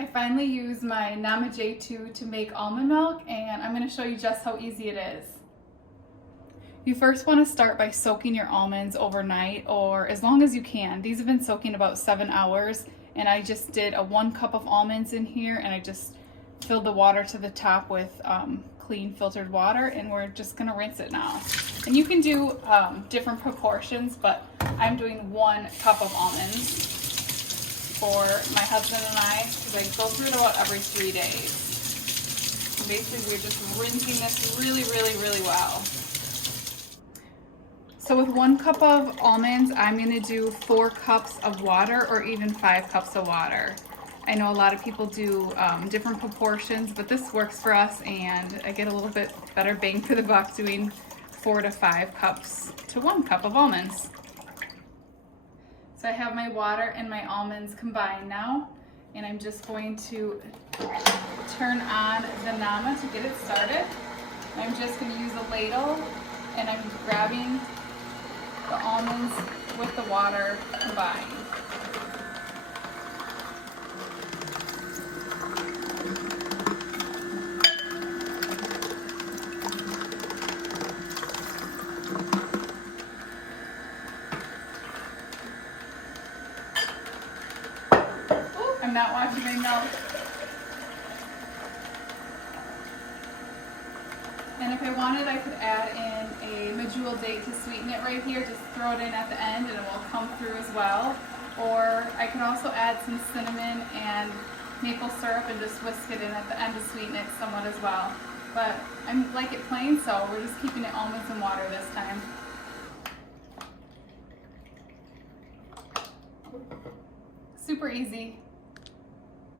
I finally used my Nama J2 to make almond milk, and I'm going to show you just how easy it is. You first want to start by soaking your almonds overnight, or as long as you can. These have been soaking about 7 hours, and I just did a 1 cup of almonds in here, and I just filled the water to the top with clean filtered water, and we're just going to rinse it now. And you can do different proportions, but I'm doing 1 cup of almonds for my husband and I, because I go through it about every 3 days. And basically, we're just rinsing this really well. So with 1 cup of almonds, I'm going to do 4 cups of water, or even 5 cups of water. I know a lot of people do different proportions, but this works for us, and I get a little bit better bang for the buck doing 4 to 5 cups to 1 cup of almonds. So I have my water and my almonds combined now, and I'm just going to turn on the Nama to get it started. I'm just going to use a ladle, and I'm grabbing the almonds with the water combined. I'm not watching my milk. And if I wanted, I could add in a medjool date to sweeten it right here. Just throw it in at the end and it will come through as well. Or I can also add some cinnamon and maple syrup and just whisk it in at the end to sweeten it somewhat as well. But I like it plain, so we're just keeping it almonds and water this time. Super easy.